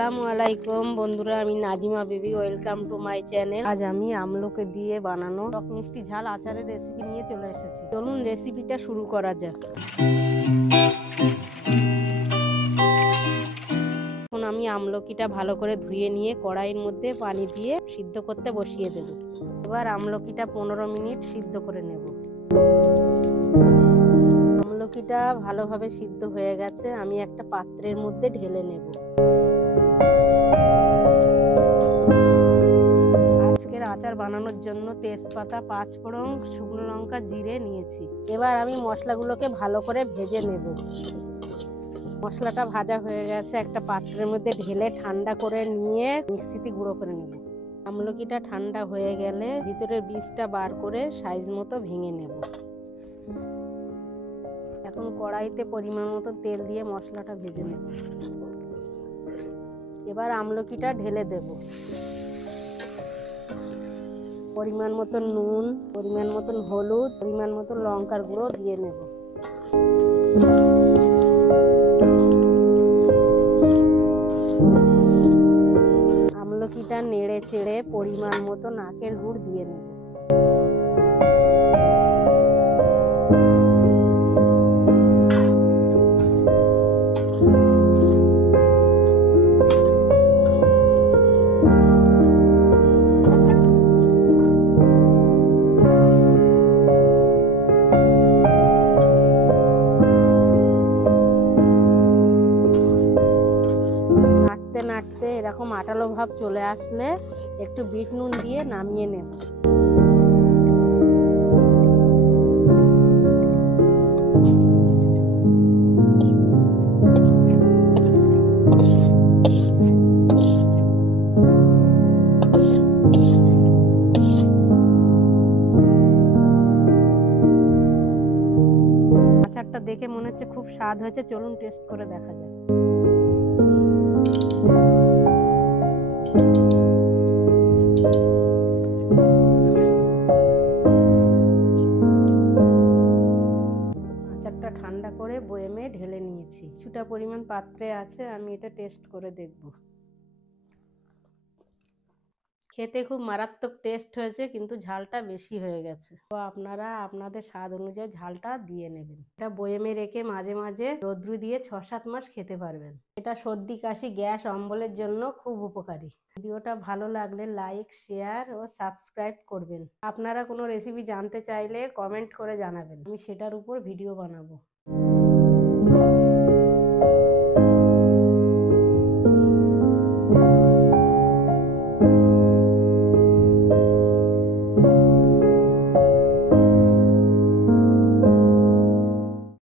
আসসালামু আলাইকুম বন্ধুরা, আমি Nazima baby. Welcome to my channel. আজ আমি আমলকি দিয়ে বানানো টক মিষ্টি ঝাল আচারের রেসিপি নিয়ে চলে এসেছি। চলুন রেসিপিটা শুরু করা যাক। এখন আমি আমলকিটা ভালো করে ধুয়ে নিয়ে কড়াইয়ের মধ্যে পানি দিয়ে সিদ্ধ করতে বসিয়ে দেব। এবার আমলকিটা 15 মিনিট সিদ্ধ করে নেব। আমলকিটা ভালোভাবে সিদ্ধ হয়ে গেছে, আমি একটা পাত্রের মধ্যে ঢেলে নেব। আজকের আচার বানানোর জন্য তেজপাতা, 5 ফোড়ন, শুকনো লঙ্কা, জিরে নিয়েছি। এবার আমি মশলাগুলোকে ভালো করে ভেজে নেব। মশলাটা ভাজা হয়ে গেছে, একটা পাত্রের মধ্যে ঢেলে ঠান্ডা করে নিয়ে মিক্সিতে গুঁড়ো করে নেব। আমলকিটা ঠান্ডা হয়ে গেলে ভিতরের বীজটা বার করে সাইজ মতো ভেঙে নেব। এখন কড়াইতে পরিমাণ মতো তেল দিয়ে মশলাটা ভেজে নেব। এবার আমলকিটা ঢেলে দেব। পরিমাণ মতো নুন, পরিমাণ মতো হলুদ, পরিমাণ মতো লঙ্কার গুঁড়ো দিয়ে নেব। আমলকিটা নেড়ে চেড়ে পরিমাণ মতো নাকের গুড় দিয়ে নেব। নাড়তে নাড়তে এরকম আটালো ভাব চলে আসলে একটু বিট নুন দিয়ে নামিয়ে নেব। আচারটা দেখে মনে হচ্ছে খুব স্বাদ হয়েছে, চলুন টেস্ট করে দেখা যাক। আচারটা ঠান্ডা করে বয়েমে ঢেলে নিয়েছি। কিছুটা পরিমাণ পাত্রে আছে, আমি এটা টেস্ট করে দেখব। খেতে খুব মারাত্মক টেস্ট হয়েছে, কিন্তু ঝালটা বেশি হয়ে গেছে। তো আপনারা আপনাদের স্বাদ অনুযায়ী ঝালটা দিয়ে নেবেন। এটা বয়েমে রেখে মাঝে মাঝে রৌদ্র দিয়ে 6-7 মাস খেতে পারবেন। এটা সর্দি, কাশি, গ্যাস, অম্বলের জন্য খুব উপকারী। ভিডিওটা ভালো লাগলে লাইক, শেয়ার ও সাবস্ক্রাইব করবেন। আপনারা কোনো রেসিপি জানতে চাইলে কমেন্ট করে জানাবেন, আমি সেটার উপর ভিডিও বানাবো।